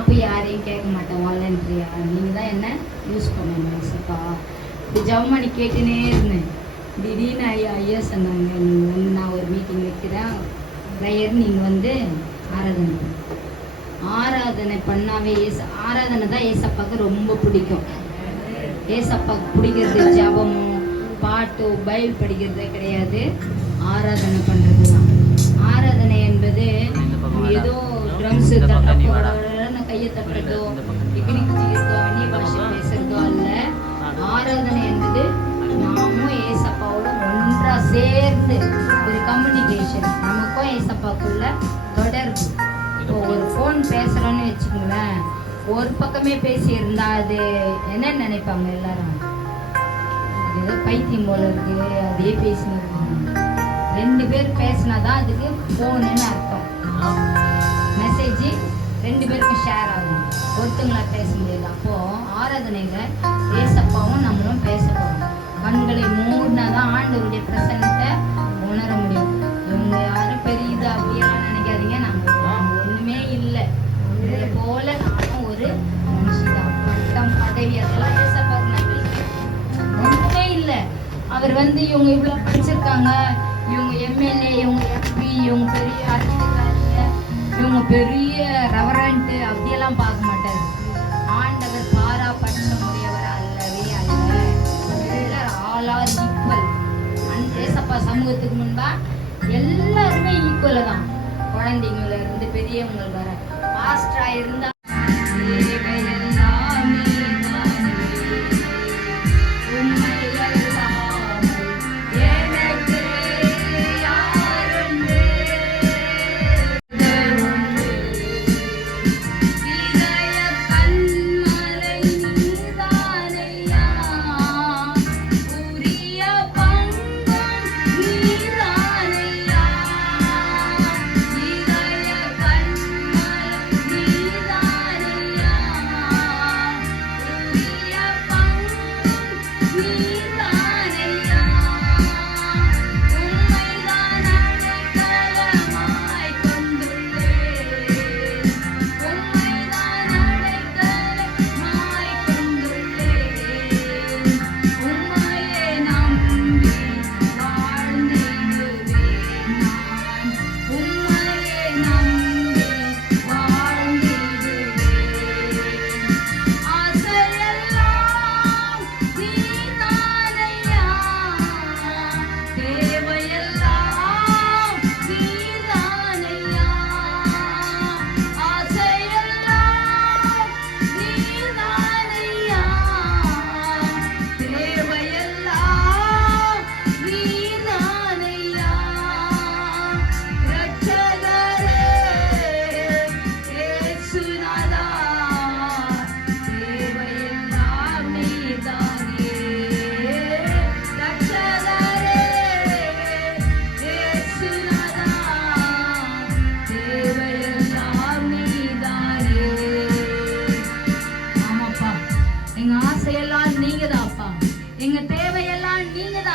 நான் போய் யாரையும் கேட்க மாட்டேன், வாலண்டரியா நீங்கள் தான் என்ன யூஸ் பண்ணணும் ஏசப்பா. இப்படி ஜெபம் பண்ணி கேட்டுனே இருந்தேன். திடீர்னு ஐயா சொன்னாங்க, நீங்கள் வந்து நான் ஒரு மீட்டிங் வைக்கிறேன் ப்ரேயர், நீங்கள் வந்து ஆராதனை பண்ணாவே ஆராதனை தான் ஏசப்பாவுக்கு ரொம்ப பிடிக்கும். ஏசப்பாவுக்கு பிடிக்கிறது ஜெபமும் பாட்டு பைபிள் படிக்கிறதே கிடையாது, ஆராதனை பண்ணுறது தான். ஆராதனை என்பது ஏதோ ட்ரம்ஸு தட்டப்போட கையை தட்டுறதோ பிக்னிக் குதிக்கிறதோ அந்நிய பாஷை பேசுறதோ அல்ல. ஆராதனை என்பது நாமும் ஏசப்பாவோட ஒன்றா சேர்ந்து ஒரு கம்யூனிகேஷன், நமக்கும் ஏசப்பாக்குள்ள தொடர்பு. இப்போ ஒரு ஃபோன் பேசுகிறோன்னு வச்சுக்கோங்களேன், ஒரு பக்கமே பேசி இருந்தா அது என்ன நினைப்பாங்க எல்லாரும், ஏதோ பைத்தியம் போல இருக்கு, அதே பேசினது. 2 பேர் பேசினாதான் அதுக்கு ஃபோனுன்னு அர்த்தம். மெசேஜ் 2 பேருக்கும் ஷேர் ஆகும், ஒருத்தங்களா பேச முடியாது. அப்போ ஆராதனையில ஏசப்பாவும் நம்மளும் பேச போறோம். கண்களை மூடினாதான் ஆண்டவருடைய பிரசன்னத்தை உணர முடியும். இவங்க யாரும் பெரியது அப்படியெல்லாம் நினைக்காதீங்க, நாங்கள் ஒண்ணுமே இல்லை. இதே போல நானும் ஒரு மனுஷிதான். பட்டம் பதவி அதெல்லாம் ஏசப்பாக்கு நம்பிக்கை ஒண்ணுமே இல்லை. அவர் வந்து இவங்க இவ்வளவு படிச்சிருக்காங்க, இவங்க எம்எல்ஏ, இவங்க எம்பி, இவங்க பெரிய அரசியல்வாதிங்க, இவங்க பெரிய ரெவரண்ட் அப்படியெல்லாம் பார்க்க மாட்டார். ஆண்டவர் பாராபட்சம் உடையவர் அல்லவே அல்ல. எல்லாரும் ஆல் ஆர் ஈக்குவல். ஏசப்பா சமூகத்துக்கு முன்பா எல்லாருமே ஈக்குவல் தான். குழந்தைங்கள இருந்து பெரியவங்க வர பாஸ்டரா இருந்தா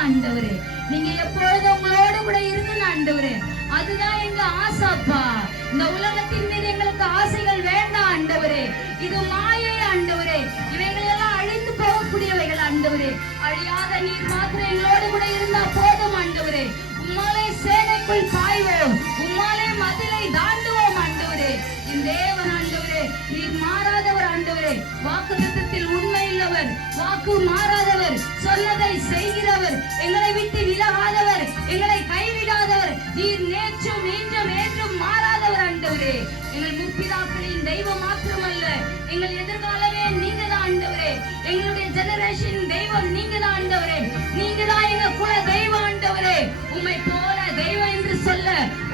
ஆண்டவரே, நீங்க எப்பொழுதும் உங்களோடு கூட இருக்கணும் ஆண்டவரே. அதுதான் எங்க ஆசைப்பா. இந்த உலகத்தின் மீது எங்களுக்கு ஆசைகள் வேண்டாம் ஆண்டவரே. இது மாயை ஆண்டவரே. இவைகள் எல்லாம் அழிந்து போகக்கூடியவைகள் ஆண்டவரே. அழியாத நீர் மாத்திரம் எங்களோடு கூட இருந்தா போதும் ஆண்டவரே. உம்மாலே சேனைக்குள் பாய்வோம், உம்மாலே மதிலை தாண்டுவோம் ஆண்டவரே. என் தேவன் ஆண்டவரே, நீர் மாறாதவர் ஆண்டவரே. வாக்குத்தத்தத்தில் உண்மை இல்லவர், வாக்கு மாறாதவர், சொன்னதை செய்கிறவர், எங்களை விட்டு விலகாதவர், எங்களை கைவிடாதவர். நீர் நேற்றும் இன்றும் என்றும் மாறாதவர் ஆண்டவரே. எங்கள் முற்பிதாக்களின் தெய்வம் மாத்திரமல்ல, எங்கள் எதிர்காலமே நீங்க தான் ஆண்டவரே. எங்களுடைய ஜெனரேஷன் தெய்வம் நீங்க தான் ஆண்டவரே. நீங்க தான் எங்க குல தெய்வம் ஆண்டவரே. உம்மை போல தெய்வம் என்று சொல்ல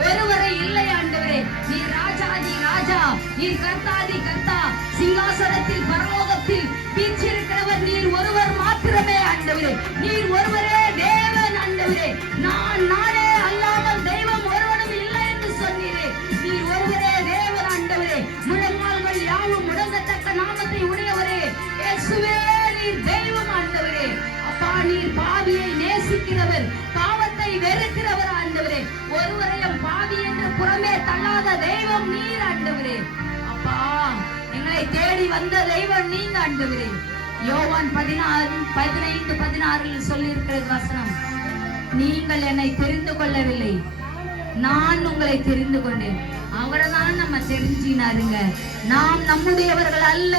ஒருவரை இல்லை ஆண்டவரே. நீர் ராஜாதி ராஜா, நீர் கர்த்தாதி கர்த்தா. சிங்காசனத்தில் பரலோகத்தில் வீற்றிருக்கிறவர் நீர் ஒருவர் மாத்திரமே ஆண்டவரே. நீர் ஒருவரே தேவன் ஆண்டவரே. நானே அல்லாமல் தெய்வம் ஒருவனும் இல்லை என்று சொன்னீரே. நீர் ஒருவரே தேவன் ஆண்டவரே. முழங்கால்கள் யாவும் முடங்கத்தக்க நாமத்தை உடையவரே இயேசுவே, நீர் தெய்வம் ஆண்டவரே. அப்பா, நீர் பாவியை நேசிக்கிறவர், பாவத்தை வெறுக்கிறவர் ஆண்டவரே. ஒருவரையும் பாவி என்று புறமே தள்ளாத தெய்வம் நீர் ஆண்டவரே. அப்பா, எங்களை எங்களை தேடி வந்த தெய்வம் நீங்க ஆண்டவரே. யோவான் 16:16 சொல்லி இருக்கிறது வசனம், நீங்கள் என்னை தெரிந்து கொள்ளவில்லை, நான் உங்களை தெரிந்து கொண்டேன். அவரைதான் நம்ம தெரிஞ்சினாருங்க. நாம் நம்முடையவர்கள் அல்ல,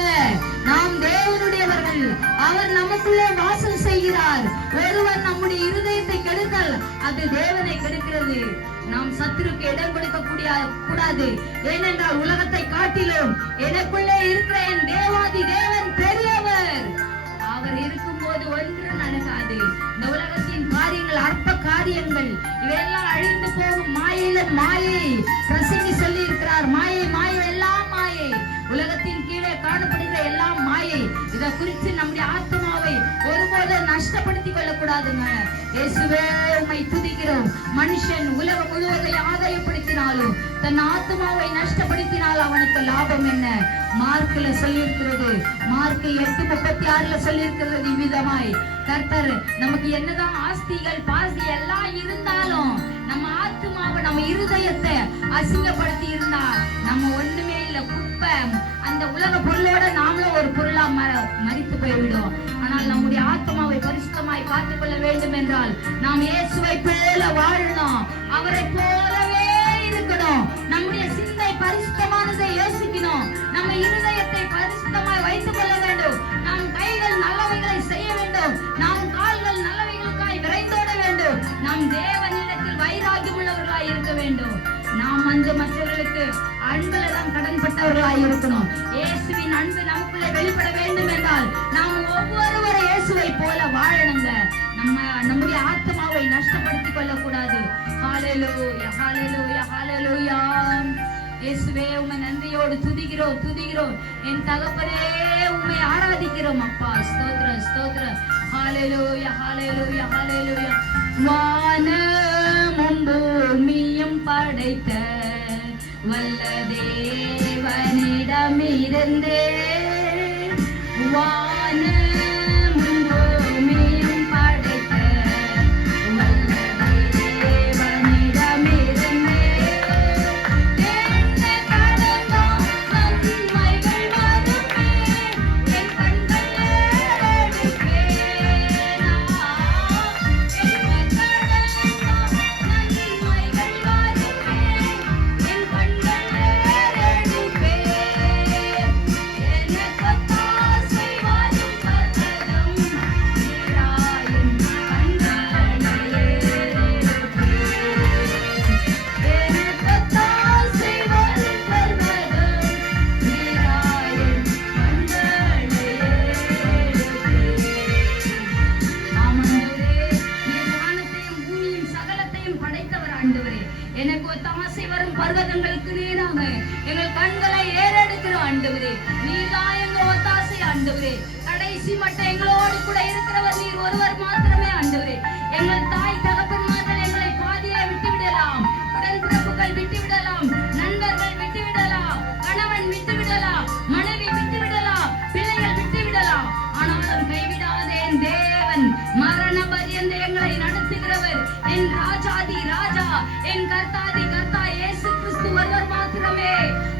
நாம் தேவனுடையவர்கள். அவர் நமக்குள்ளே வாசம் செய்கிறார். ஒருவர் நம்முடைய இருதயத்தை கெடுத்தால் அது தேவனை கெடுக்கிறது. நாம் சத்துருக்கு இடம் கொடுக்க கூடாது. ஏனென்றால் உலகத்தை காட்டிலும் எனக்குள்ளே இருக்கிற என் தேவாதி தேவன் பெரியவர். அவர் இருக்கும்போது ஒன்று நடக்காது. இந்த உலகத்தின் காரியங்கள் அற்ப காரியங்கள், இவையெல்லாம் அழிந்து போகும். மாயையில மாயை பிரசங்கி சொல்லி இருக்கிறார். மாயை மாயை எல்லாம் மாயை. உலகத்தின் கீழே காணப்படுகிற எல்லாம் மாயை. இதை குறித்து நம்முடைய ஆத்மாவை ஒருபோது நஷ்டப்படுத்திக் கொள்ளக்கூடாதுங்க. இயேசுவே உம்மை துதிக்கிறோம். மனுஷன் உலகம் முழுவதை ஆதாயப்படுத்தினாலும் தன் ஆத்மாவை நஷ்டப்படுத்தினால் அவனுக்கு லாபம் என்ன? மார்க்ல சொல்லியிருக்கிறது. மார்க் 8:36 சொல்லியிருக்கிறது இவ்விதமாய், கர்த்தர் நமக்கு என்னதான் ஆஸ்திகள் பாஸ்தி எல்லாம் இருந்தாலும் நம்ம ஆத்மாவை நம்ம இருதயத்தை அசிங்கப்படுத்தி இருந்தா நம்ம ஒண்ணுமே இல்ல, குப்பை. அந்த உலக பொருளோட நாமளும் ஒரு பொருளா மரித்து போய்விடும். ஆனால் நம்முடைய ஆத்மாவை பரிசுத்தமாய் காத்துக் கொள்ள வேண்டும் என்றால் நாம் இயேசுவை போல வாழணும், அவரை போலவே இருக்கணும். நம்முடைய சிந்தை பரிசுத்தமானதை யோசிக்கணும். நம்ம இருதயத்தை பரிசுத்தமாய் வைத்துக் கொள்ள வேண்டும். நம் கைகள் நல்லவைகளை செய்ய வேண்டும். நம் கால்கள் நல்லவைகளுக்காய் விரைந்தோட வேண்டும். நம் தேவனிடத்தில் வைராகியம் உள்ளவர்களாய் இருக்க வேண்டும். நாம் மற்றவர்களுக்கு அன்புல நாம் கடன்பட்டவர்களாய் இருக்கணும். இயேசுவின் அன்பு நமக்குள்ளே வெளிப்பட வேண்டும் என்றால் நாம் ஒவ்வொருவரை இயேசுவை போல வாழணுங்க. நம்முடைய ஆத்மாவை நஷ்டப்படுத்திக் கொள்ளக்கூடாது. ஹல்லேலூயா, ஹல்லேலூயா, ஹல்லேலூயா. இயேசுவே உம்மை நன்றியோடு துதிக்கிறோம். என் தகப்பனே உம்மை ஆராதிக்கிறோம் அப்பா. ஸ்தோத்திரம், ஸ்தோத்திரம். ஹல்லேலூயா, ஹல்லேலூயா, ஹல்லேலூயா. வானமும் பூமியும் படைத்த வல்ல தேவனிடமிருந்தே, வானமும் பூமியும் படைத்த வல்ல தேவனிடமிருந்தே என்ன கடந்தோ நன்மைகள் வருமே, என் கண்கள் எடுப்பேனா. என்ன கடந்தோ நன்மைகள் வருமே, என் கண்கள் எடுப்பேன். எனக்கு தாசை வரும் பர்வதம் நீராயின் கண்களை எடுப்பேன். எனக்கு தாசை வரும் பர்வதம் நீராயின் கண்களை எடுப்பேன். ஆமாண்டவரே, நீர் வானத்தையும் பூமியும் சகலத்தையும் படைத்தவர் ஆண்டவரே. எனக்கு ஒத்தாசை வரும் பர்வதங்களுக்கு நேராக எங்கள் கண்களை ஏறெடுக்கிற ஆண்டவரே, நீர்தான் எங்க ஒத்தாசை ஆண்டவரே. கடைசி மட்டும் எங்களோடு கூட இருக்கிறவர் நீர் ஒருவர் மாத்திரமே ஆண்டவரே. எங்கள் தாய் தகப்பன்மார்கள் எங்களை பாதியே விட்டு விடலாம், உடன்பிறப்புகள் விட்டு விடலாம், நண்பர்கள் விட்டு விடலாம், கணவன் விட்டு விடலாம், மனைவி விட்டு விடலாம், பிள்ளைகள் விட்டு விடலாம். ஆனாலும் கைவிடாத என் தேவன் மரண பரியந்த எங்களை நடத்துகிறவர். என் ராஜாதி ராஜா, என் கர்த்தாதி கர்த்தா இயேசு கிறிஸ்து ஒருவர் மாத்திரமே.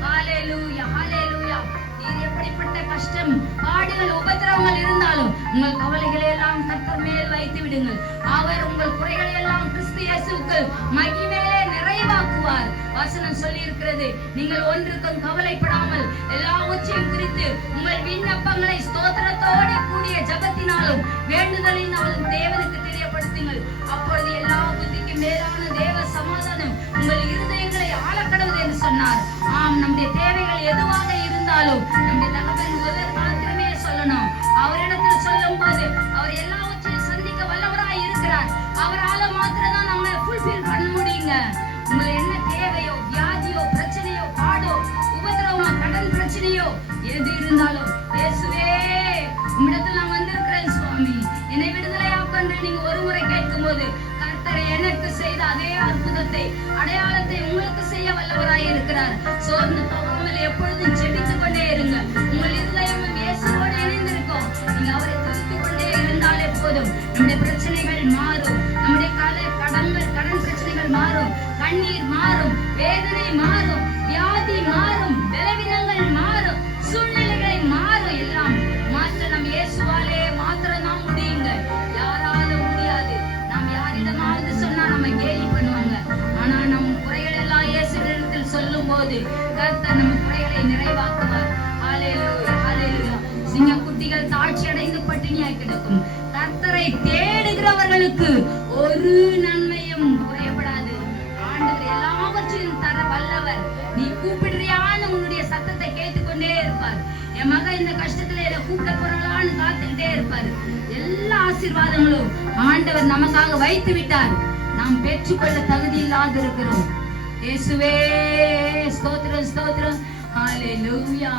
ஹல்லேலூயா, ஹல்லேலூயா. நீர் எப்படிப்பட்ட கஷ்டம், பாடுகள், உபத்திரவங்கள் இருந்தாலும் உங்கள் கவலைகளை எல்லாம் கர்த்தர் மேல் வைத்து விடுங்கள். அவர் உங்கள் குறைகளை எல்லாம் கிறிஸ்து இயேசுவுக்குள் மகிமையிலே நிறைவாக்குவார். வசனம் சொல்லி இருக்கிறது, நீங்கள் ஒன்றுக்கும் கவலைப்படாமல் எல்லாவற்றையும் குறித்து உங்கள் விண்ணப்பங்களை ஸ்தோத்திரத்தோடு கூடிய ஜெபத்தினாலும் வேண்டுதலினாலும் தேவனுக்கு தெரியப்படுத்துங்கள். அப்பொழுது எல்லா புத்திக்கு மேலான தேவ சமாதானம் உங்கள் இருதயங்களை ஆளக்கடவுது என்று சொன்னார். ஆம், நம்முடைய தேவைகள் எதுவாக இருந்தாலும் நம்முடைய தகவல் ஒருவர் மாத்திரமே சொல்லணும். அவரிடத்தில் சொல்லும் போது அவர் எல்லாவற்றையும் சந்திக்க வல்லவராய் இருக்கிறார். அவரால மாத்திரம் தான் நம்ம ஃபுல்ஃபில் பண்ண முடியுங்க. உங்களுக்கு என்ன தேவையோ, வியாதியோ, பிரச்சனையோ, பாடோ, உபத்திரவமோ, கடன் பிரச்சனையோ எது இருந்தாலும் இயேசுவே உம்மிடத்தில் நான் வந்திருக்கிறேன் சுவாமி, என்னை விடுதலையாக்கன்று நீங்க ஒரு முறை கேட்கும் போது கர்த்தர் எனக்கு செய்த அதே அற்புதத்தை, அடையாளத்தை உங்களுக்கு செய்ய வல்லவராய் இருக்கிறார். சோர்ந்து போகாமல் எப்பொழுதும் ஜெபித்துக் கொண்டே இருங்க. உங்கள் இருதயம் இயேசுவோடு இணைந்திருக்கும். நீங்க அவரை துதித்துக் கொண்டே இருந்தாலே போதும். நம்முடைய பிரச்சனைகள் மாறும், நம்முடைய கடன் பிரச்சனைகள் மாறும், கண்ணீர் மாறும், வேதனை மாறும், வியாதி மாறும், பலவீனங்கள் மாறும், சூழ்நிலைகள் கர்த்தர் நம்ம குறைகளை நிறைவாக்குவார். ஹல்லேலூயா, ஹல்லேலூயா. சிங்கக்குட்டிகள் தாழ்ச்சி அடைந்து பட்டினியாய் கிடக்கும். கர்த்தரை தேடுகிறவர்களுக்கு ஒரு நன்மையும் குறையப்படாது. ஆண்டவர் எல்லாவற்றையும் தர வல்லவர். நீ கூப்பிடுறியான்னு உன்னுடைய சத்தத்தை கேட்டுக்கொண்டே இருப்பார். என் மகன் இந்த கஷ்டத்துல என்ன கூப்பிட போறாளான்னு காத்துக்கிட்டே இருப்பார். எல்லா ஆசீர்வாதங்களும் ஆண்டவர் நமக்காக வைத்து விட்டார். நாம் பெற்றுக்கொள்ள தகுதி இல்லாது இருக்கிறோம். இயேசுவே ஸ்தோத்திரம், ஸ்தோத்திரம். ஹல்லேலூயா.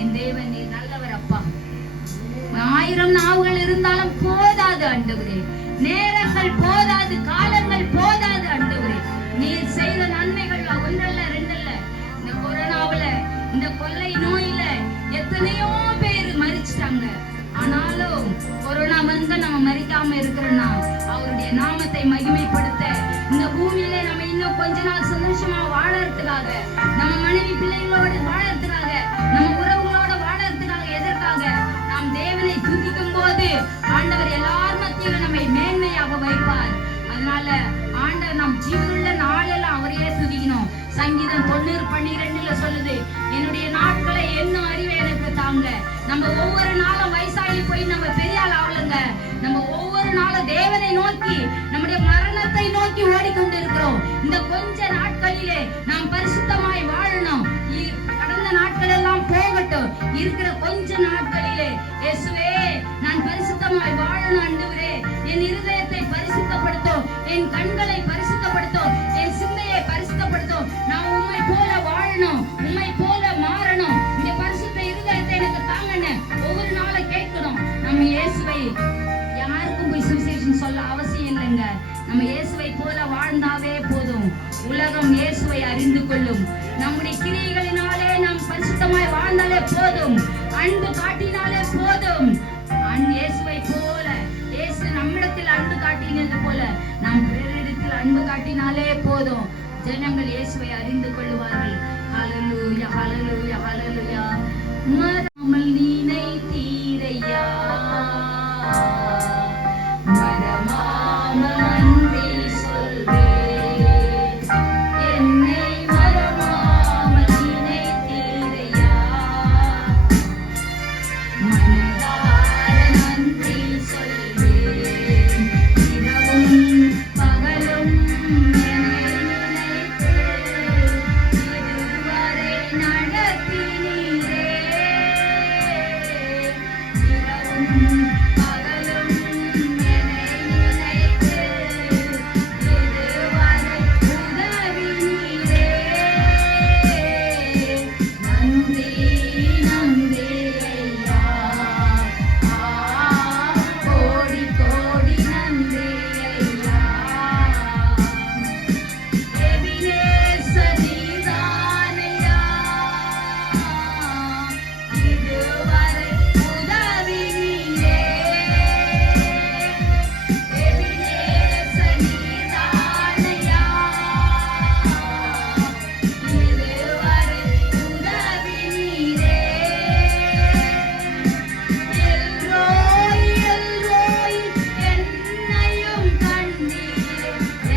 என் தேவன் நீர் நல்லவர் அப்பா. 1000 நாவுகள் இருந்தாலும் போதாது ஆண்டவரே. நேரங்கள் போதாது, காலங்கள் போதாது ஆண்டவரே. நீர் செய்த நன்மைகள் ஒன்றல்ல ரெண்டல்ல. இந்த கொரோனாவுல, இந்த கொள்ளை நோயில எத்தனையோ பேர் மரிச்சிட்டாங்க. ஆனாலும் கொரோனா வந்து நம்ம மரிக்காம இருக்கிறோம்னா அவருடைய நாமத்தை மகிமைப்படுத்த, இந்த பூமியில நம்ம இன்னும் கொஞ்ச நாள் சந்தோஷமா வாழறதுக்காக, நம்ம மனைவி பிள்ளைகளோட வாழறதுக்காக, நம்ம உறவுகளோட வாழறதுக்காக, எதற்காக நாம் தேவனை துதிக்கும் போது ஆண்டவர் எல்லார் மத்தியிலும் நம்மை மேன்மையாக வைப்பார். அதனால ஆண்டவர் நாம் ஜீவனுள்ள நாளெல்லாம் அவரையே துதிக்கணும். சங்கீதம் 90:12 சொல்லுது, என்னுடைய நாட்களை என்ன அறிவை எனக்கு தாங்க. நம்ம ஒவ்வொரு நாளும் வயசாகி போய் நம்ம பெரிய ஆள் ஆகலங்க. நம்ம ஒவ்வொரு நாளும் தேவனை நோக்கி, நம்முடைய மரணத்தை நோக்கி ஓடிக்கொண்டு இருக்கிறோம். இந்த கொஞ்ச நாட்களிலே நாம் பரிசுத்தமாய் வாழணும். கடந்த நாட்கள் எல்லாம் போகட்டும். இருக்கிற கொஞ்ச நாட்களிலே இயேசுவே நான் பரிசுத்தமாய் வாழணும் ஆண்டவரே. என் இருதயத்தை பரிசுத்தப்படுத்தும், என் கண்களை பரிசுத்தப்படுத்தும், என் சிந்தையை பரிசுத்தப்படுத்தும். நான் உம்மை போல வாழணும், உம்மை போல மாறணும். இந்த பரிசுத்த இருதயத்தை எனக்கு தாங்கன்னு ஒவ்வொரு நாளும் கேட்கணும். நம்ம இயேசுவை யாருக்கும் போய் சுவிசேஷம் சொல்ல அவசியம் இல்லைங்க. நம்ம இயேசுவை போல வாழ்ந்தாவே போதும். உலகம் இயேசுவை அறிந்து கொள்ளும். நம்முடைய கிரியைகளினாலே நாம் பரிசுத்தமாய் வாழ்ந்தாலே போதும். அன்பு காட்டினாலே போதும். இயேசுவை போல, இயேசு நம்மிடத்தில் அன்பு காட்டினது போல நாம் பிறரிடத்தில் அன்பு காட்டினாலே போதும். ஜனங்கள் இயேசுவை அறிந்து கொள்வார்கள். ஹல்லேலூயா, ஹல்லேலூயா, ஹல்லேலூயா. மறவாமல் நினைத்தீரையா, மறவாமல் நன்றி சொல்வேன். என்னை மறவாமல் நினைத்தீரையா, மனதார நன்றி சொல்வேன். இரவும் பகலும் என்னை நினைத்து இதுவரை நடத்தினீரே. இரவும் பகலும் என்னை நினைத்து இதுவரை உதவினீரே. நன்றி, நன்றி ஐயா. கோடி கோடி நன்றி ஐயா. எபினேசர் நீதானையா, இதுவரை உதவினீரே. எபினேசர் நீதானையா, இதுவரை உதவினீரே. எல்ரோய், எல்ரோய், என்னையும் கண்டீரே.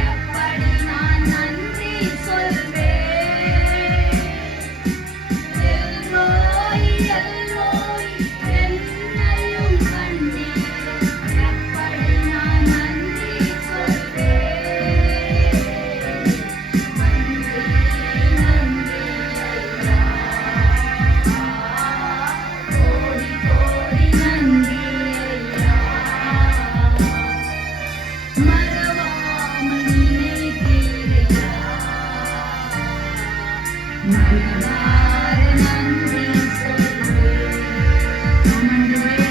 எப்படி நான் நன்றி சொல்வேன். எல்ரோய், எல்ரோய், என்னையும் கண்டீரே. எப்படி நான் நன்றி சொல்வேன். நன்றி, நன்றி ஐயா. கோடி கோடி நன்றி ஐயா. மறவாமல் நினைத்தீரையா, மனதார நன்றி சொல்வேன். ஆண்டவரே,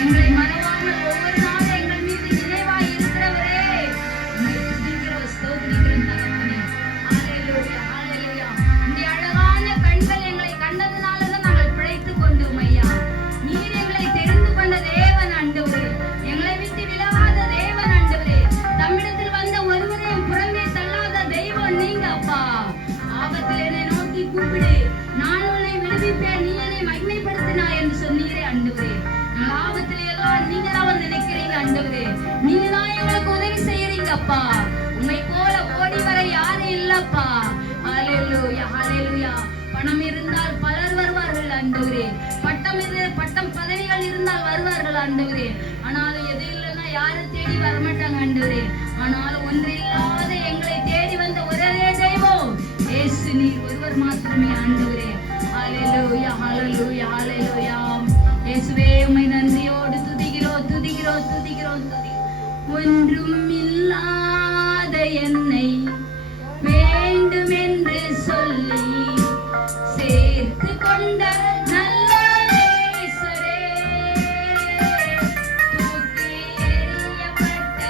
எங்களை மறவாமல் ஒவ்வொரு நாளும் எங்கள் மீது நினைவாய் இருக்கிறவரே, உம்மை துதிக்கிறோம், ஸ்தோத்திரிக்கிறோம் தகப்பனே. ஹல்லேலூயா, ஹல்லேலூயா. இந்த அழகான கண்கள் எங்களை கண்டதுனாலதான் நாங்கள் பிழைத்துக் கொண்டோம் ஐயா. நீர் எங்களை தெரிந்து கொண்ட தேவன் ஆண்டவரே, எங்களை விட்டு விலகாத தேவன் ஆண்டவரே. தம்மிடத்தில் வந்த ஒருவரையும் புறம்பே தள்ளாத தெய்வம் நீங்க அப்பா. ஆபத்தில் என்னை நோக்கி கூப்பிடு, நான் உன்னை விடுவிப்பேன், நீ என்னை மகிமைப்படுத்தினாய் என்று சொன்னீரே ஆண்டவரே. நாங்கள் ஆபத்தில் ஏதோ நீங்க தான் வந்து நினைக்கிறீங்க ஆண்டவரே. நீங்க தான் எங்களுக்கு உதவி செய்யறீங்க அப்பா. உம்மை போல ஓடி வர யாரும் இல்லப்பா. ஹalleluya ஹalleluya. பணம் இருந்தால் பலர் வருவார்கள் ஆண்டவரே. பட்டம் பதவிகள் இருந்தால் வருவார்கள் ஆண்டவரே. ஆனால் எது இல்லைன்னா யாரும் தேடி வரமாட்டாங்க ஆண்டவரே. ஆனால் ஒன்றில்லாத எங்களை தேடி வந்த ஒரே தெய்வம் இயேசு நீர் ஒருவர் மாத்திரமே ஆண்டவரே. ஹalleluya ஹalleluya ஹalleluya. இயேசுவே உம்மை நன்றியோடு துதிக்கிறோம் துதிக்கிறோம் துதிக்கிறோம் துதிக்கிறோம். ஒன்றும் இல்லாத என்னை வேண்டும் என்று சொல்லி சேர்த்து கொண்ட நல்ல நேசரே, தூக்கி எறியப்பட்ட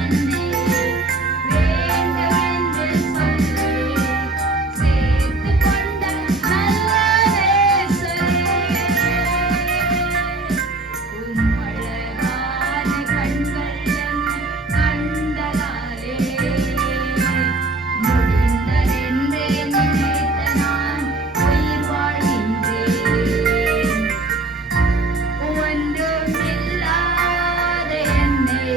என்னை வேண்டும் என்று சொல்லி சேர்த்து கொண்ட நல்ல நேசரே, உம் அழகான கண்கள் என்னை கண்டதாலே முடிந்ததென்றே நினைத்த நான் உயிர் வாழ்கின்றேன். ஒன்றுமில்லாத என்னை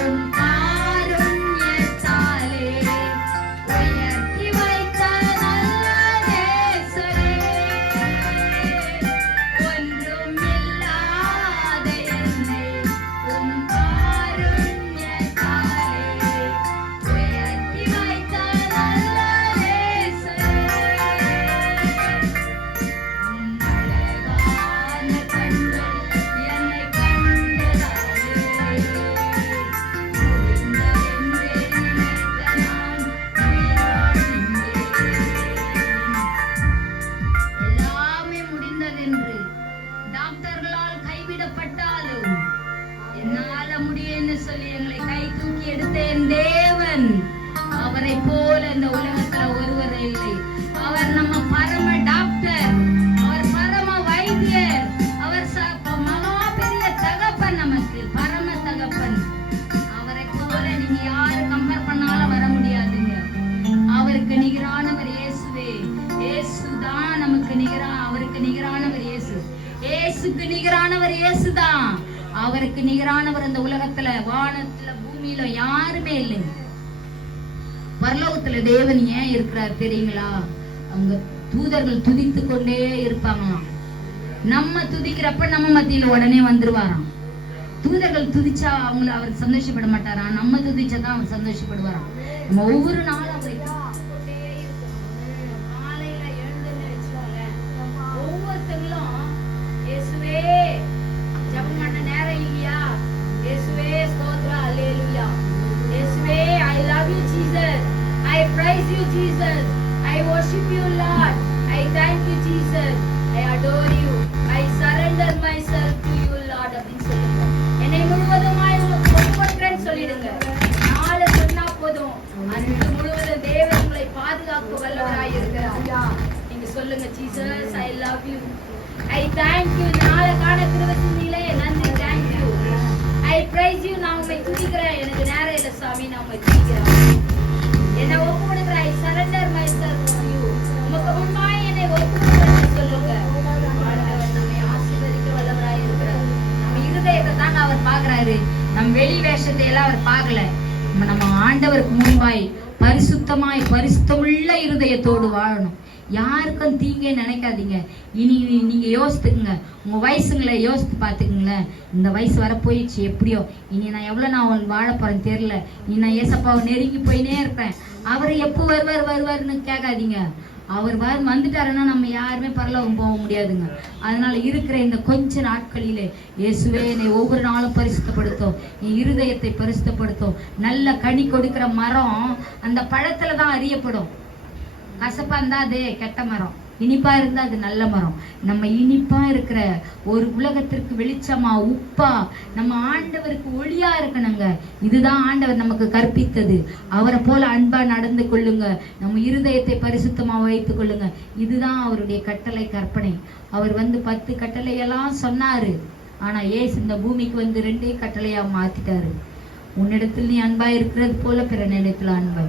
உம் காருண்யத்தாலே உயர்த்தி வைத்த நல்ல நேசரே, ஒன்றுமில்லாத என்னை உம் காருண்யத்தாலே உயர்த்தி வைத்த நல்ல நேசரே, உம் அழகான கண்கள் என்னை கண்டதாலே முடிந்ததென்றே நினைத்த நான் உயிர் வாழ்கின்றேன். எல்லாமே முடிந்ததென்று டாக்டர்களால் கைவிடப்பட்டாலும் என்னால முடியும்னு சொல்லி எங்களை கை தூக்கி எடுத்த என் தேவன், அவரை போல இந்த உலகத்துல ஒருவர் இல்லை. அவர் நம்ம பரம டாக்டர், அவர் பரம வைத்தியர், அவர் மகா பெரிய தகப்பன், நமக்கு பரம தகப்பன். அவரை போல நீங்க யாரு கம்பேர் பண்ணாலும் வர முடியாதுங்க. அவருக்கு நிகரானவர் இயேசுவே. இயேசுதான் நமக்கு அவருக்கு நிகரானவர் இயேசு. இயேசுக்கு நிகரானவர் இயேசுதான். அவருக்கு நிகரானவர் இந்த உலகத்துல வானத்துல பூமியில யாருமே இல்லை. பரலோகத்துல தேவன் ஏன் இருக்கிறார் தெரியுங்களா? அவங்க தூதர்கள் துதித்து கொண்டே இருப்பாங்களாம். நம்ம துதிக்கிறப்ப நம்ம மத்தியில உடனே வந்துருவாராம். தூதர்கள் துதிச்சா அவர் சந்தோஷப்பட மாட்டாராம், நம்ம துதிச்சாதான் அவர் சந்தோஷப்படுவாராம். நம்ம ஒவ்வொரு நாளும் அவரை காலையில எழுந்துன்னு வச்சுக்கோங்க, ஒவ்வொருத்தங்களும் இயேசுவே ஜெபம் பண்ண நேரம் இல்லையா, இயேசுவே ஸ்தோத்திரம் அல்லேலூயா, இயேசுவே I love you Jesus, I praise you Jesus, I worship you Lord, I thank you Jesus, I adore you, I surrender myself to you Lord அப்படின்னு சொல்லுங்க. என்னை முழுவதுமாய் ஒப்புக்கொடுக்கிறேன்னு சொல்லிடுங்க. நாளை சொன்னா போதும், அன்று முழுவதும் தேவன் உங்களை பாதுகாக்க வல்லவராய் இருக்கிறார். நீங்க சொல்லுங்க, Jesus I love you, I thank you, நாளை காண கிருபை செஞ்சீங்களே நன்றி, thank you, I praise you, நான் உங்களை துதிக்கிறேன், எனக்கு நேரம் இல்லை சாமி, நான் உங்களை துதிக்கிறேன், என்னை ஒப்பு கொடுக்கிறேன், I surrender myself to you, உமக்கு முன்பாய் என்னை ஒப்பு கொடுக்கிறேன்னு சொல்லுங்க. ஆண்டவர் நம்மை ஆசீர்வதிக்க வல்லவராய் இருக்கிறார். நம்ம இருதயத்தை தாங்க அவர் பார்க்கிறாரு, நம்ம வெளி வேஷத்தை எல்லாம் அவர் பார்க்கல. நம்ம ஆண்டவருக்கு முன்பாய் பரிசுத்தமாய் பரிசுத்தமுள்ள இருதயத்தோடு வாழணும். யாருக்கும் தீங்கே நினைக்காதீங்க. இனி நீங்க யோசித்துக்குங்க, உங்க வயசுங்களை யோசித்து பார்த்துக்குங்களேன். இந்த வயசு வர போயிடுச்சு, எப்படியோ இனி நான் எவ்வளவு நான் வாழ போறேன்னு தெரியல, இனி நான் ஏசப்பாவை நெருங்கி போயினே இருப்பேன். அவர் எப்போ வருவாருன்னு கேட்காதீங்க. அவர் வந்துட்டாருன்னா நம்ம யாருமே பரலோகம் போக முடியாதுங்க. அதனால இருக்கிற இந்த கொஞ்ச நாட்களிலே இயேசுவே என்னை ஒவ்வொரு நாளும் பரிசுத்தப்படுத்தும், என் இருதயத்தை பரிசுத்தப்படுத்தும். நல்ல கனி கொடுக்கிற மரம் அந்த பழத்துல தான் அறியப்படும். கசப்பா இருந்தா அது கெட்ட மரம், இனிப்பா இருந்தா அது நல்ல மரம். நம்ம இனிப்பா இருக்கிற ஒரு உலகத்திற்கு வெளிச்சமா உப்பா நம்ம ஆண்டவருக்கு ஒளியா இருக்கணுங்க. இதுதான் ஆண்டவர் நமக்கு கற்பித்தது. அவரை போல அன்பா நடந்து கொள்ளுங்க, நம்ம இருதயத்தை பரிசுத்தமா வைத்துக் கொள்ளுங்க. இதுதான் அவருடைய கட்டளை கற்பனை. அவர் 10 கட்டளையெல்லாம் சொன்னாரு. ஆனா ஏசு இந்த பூமிக்கு 2 கட்டளையா மாத்திட்டாரு. உன்னிடத்தில் நீ அன்பா இருக்கிறது போல பிறனிடத்துல அன்பா.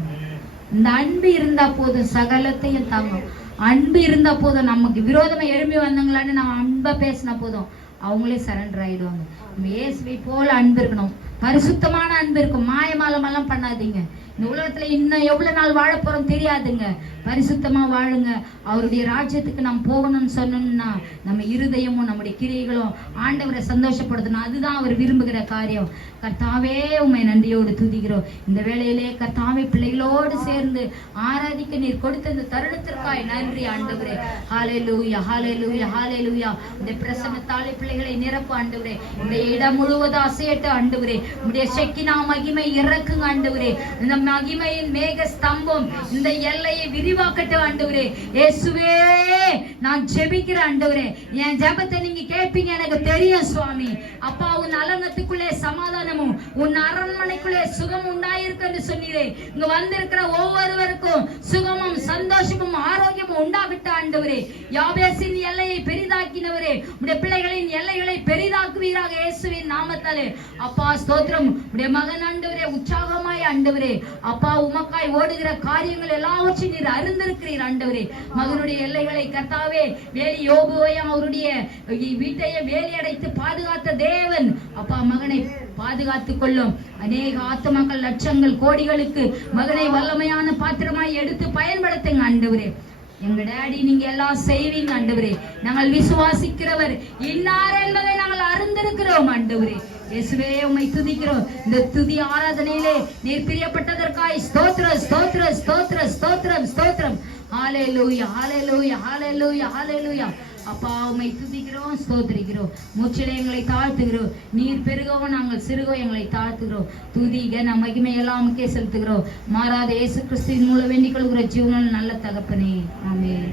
இந்த அன்பு இருந்தா போதும், சகலத்தையும் தாங்கும். அன்பு இருந்தா போதும். நமக்கு விரோதமா எழும்பி வந்தாங்களான்னு நம்ம அன்பா பேசினா போதும், அவங்களே சரண்டர் ஆயிடுவாங்க. நம்ம இயேசுவை போல அன்பு இருக்கணும், பரிசுத்தமான அன்பு இருக்கும். மாயமாலமெல்லாம் பண்ணாதீங்க. இந்த உலகத்துல இன்னும் எவ்வளவு நாள் வாழ போறோம் தெரியாதுங்க. பரிசுத்தமா வாழுங்க. அவருடைய ராஜ்யத்துக்கு நாம் போகணும்னு சொன்னோம்னா நம்ம இருதயமும் நம்முடைய கிரியைகளும் ஆண்டவரை சந்தோஷப்படுத்தணும். அதுதான் அவர் விரும்புகிற காரியம். கர்த்தாவே உம்மை நன்றியோடு துதிக்கிறோம். இந்த வேளையிலே கர்த்தாவே பிள்ளைகளோடு சேர்ந்து ஆராதிக்க நீர் கொடுத்த இந்த தருணத்திற்காய் நன்றி ஆண்டவரே. ஹல்லேலூயா, ஹல்லேலூயா, ஹல்லேலூயா. இந்த பிரசன்னத்தாலே பிள்ளைகளை நிரப்பு ஆண்டவரே. இந்த இடம் முழுவதும் அசையட்டு ஆண்டவரே. உம்முடைய ஷெக்கினா மகிமை இறக்குங்க ஆண்டவரே. இந்த மகிமையின் மேக ஸ்தம்பம் இந்த எல்லையை விரிவாக்கட்டு ஆண்டவரே. இயேசுவே, நான் ஜெபிக்கிறேன் ஆண்டவரே. என் ஜெபத்தை நீங்க கேட்பீங்க எனக்கு தெரியும் சுவாமி. அப்பா, உன் அலங்கத்துக்குள்ளே சமாதானமும் உன் அரண்மனைக்குள்ளே சுகம் உண்டாயிருக்கு சொன்னீரே. இங்க வந்திருக்கிற ஒவ்வொருவருக்கும் சுகமும் சந்தோஷமும் ஆரோக்கியமும் உண்டாகட்ட ஆண்டவரே. யாபேசின் எல்லையை பெரிதாக்கினவரே, உடைய பிள்ளைகளின் எல்லைகளை பெரிதாக்குவீராக இயேசுவின் நாமத்தாலே. அப்பா ஸ்தோத்திரம். உடைய மகன் ஆண்டவரே உற்சாகமாய் ஆண்டவரே அப்பா உமக்காய் ஓடுகிற காரியங்கள் எல்லாவற்றையும் நீர் அறிந்திருக்கிறீர் ஆண்டவரே. மகனுடைய எல்லைகளை கர்த்தாவே வேலி யோபுவையும் அவருடைய வீட்டையே வேலி அடைத்து பாதுகாத்த தேவன் அப்பா மகனை பாதுகாத்துக் கொள்ளும். அநேக ஆத்துமாக்கள் லட்சங்கள் கோடிகளுக்கு மகனை வல்லமையான பாத்திரமாய் எடுத்து பயன்படுத்துங்க ஆண்டவரே. எங்க டாடி நீங்க எல்லாம் செய்வீங்க ஆண்டவரே. நாங்கள் விசுவாசிக்கிறவர் இன்னார் என்பதை நாங்கள் அறிந்திருக்கிறோம் ஆண்டவரே. இயேசுவே உம்மை துதிக்கிறோம். இந்த துதி ஆராதனையிலே நீர் பிரியப்பட்டதற்காய் ஸ்தோத்திரம், ஸ்தோத்திரம், ஸ்தோத்திரம், ஸ்தோத்திரம், ஸ்தோத்திரம். ஹல்லேலூயா, ஹல்லேலூயா, ஹல்லேலூயா, ஹல்லேலூயா. அப்பா உம்மை துதிக்கிறோம், ஸ்தோத்திரிக்கிறோம். முற்றிலே எங்களை தாழ்த்துகிறோம். நீர் பெருகவும் நாங்கள் சிறுகவும் எங்களை தாழ்த்துகிறோம். துதி கன மகிமை எல்லாம் செலுத்துகிறோம். மாறாத இயேசு கிறிஸ்துவின் மூலம் வேண்டிக் கொள்கிற ஜீவனில் நல்ல தகப்பனே, ஆமென்.